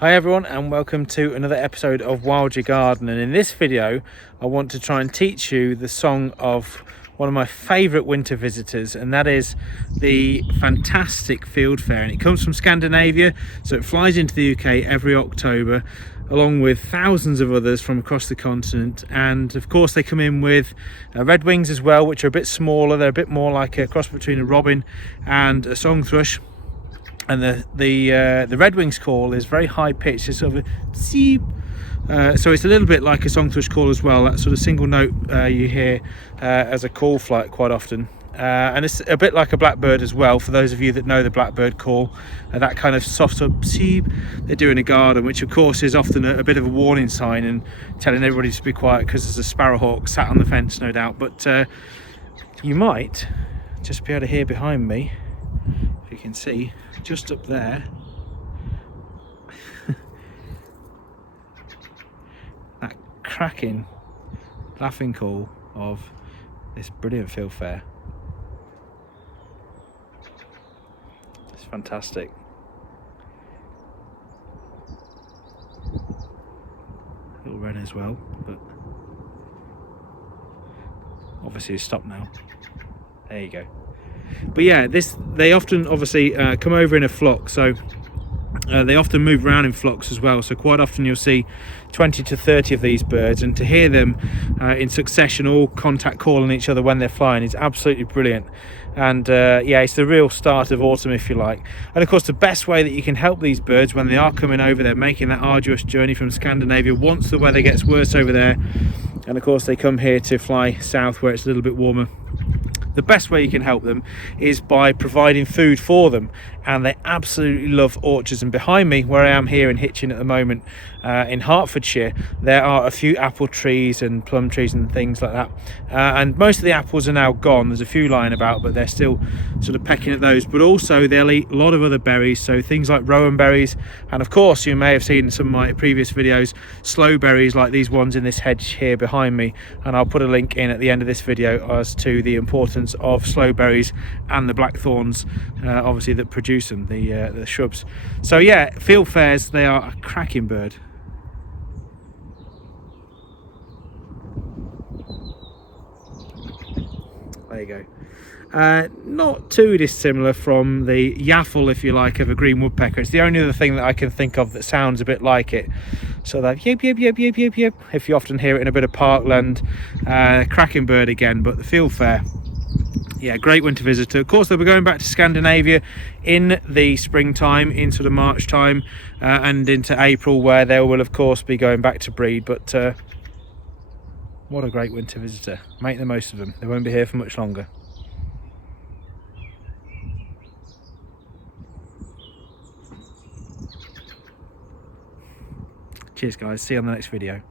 Hi everyone, and welcome to another episode of Wild Your Garden. And in this video I want to try and teach you the song of one of my favourite winter visitors, and that is the fantastic Fieldfare. And it comes from Scandinavia, so it flies into the UK every October along with thousands of others from across the continent. And of course they come in with red wings as well, which are a bit smaller. They're a bit more like a cross between a robin and a song thrush. And the red wings call is very high pitched. It's sort of a seep. So it's a little bit like a song thrush call as well. That sort of single note you hear as a call flight quite often. And it's a bit like a blackbird as well, for those of you that know the blackbird call. That kind of soft sort of seep they do in a garden, which of course is often a bit of a warning sign and telling everybody to be quiet because there's a sparrowhawk sat on the fence, no doubt. But you might just be able to hear behind me, if you can see, just up there, that cracking laughing call of this brilliant Fieldfare. It's fantastic. Little wren as well, but obviously it's stopped now. There you go. But yeah, they often obviously come over in a flock, so they often move around in flocks as well. So quite often you'll see 20 to 30 of these birds, and to hear them in succession all contact calling each other when they're flying is absolutely brilliant. And yeah, it's the real start of autumn, if you like. And of course the best way that you can help these birds when they are coming over, they're making that arduous journey from Scandinavia once the weather gets worse over there, and of course they come here to fly south where it's a little bit warmer. The best way you can help them is by providing food for them, and they absolutely love orchards. And behind me, where I am here in Hitchin at the moment, in Hertfordshire, there are a few apple trees and plum trees and things like that, and most of the apples are now gone. There's a few lying about, but they're still sort of pecking at those. But also they'll eat a lot of other berries, so things like rowan berries, and of course you may have seen in some of my previous videos sloe berries like these ones in this hedge here behind me, and I'll put a link in at the end of this video as to the importance of sloe berries and the blackthorns obviously that produce them, the shrubs. So yeah, Fieldfares, they are a cracking bird. There you go. Not too dissimilar from the yaffle, if you like, of a green woodpecker. It's the only other thing that I can think of that sounds a bit like it. So that yip yip yip yip yip yip, if you often hear it in a bit of parkland. Cracking bird again. But the Fieldfare, yeah, great winter visitor. Of course they'll be going back to Scandinavia in the springtime, in sort of March time, and into April, where they will of course be going back to breed. But what a great winter visitor. Make the most of them. They won't be here for much longer. Cheers guys, see you on the next video.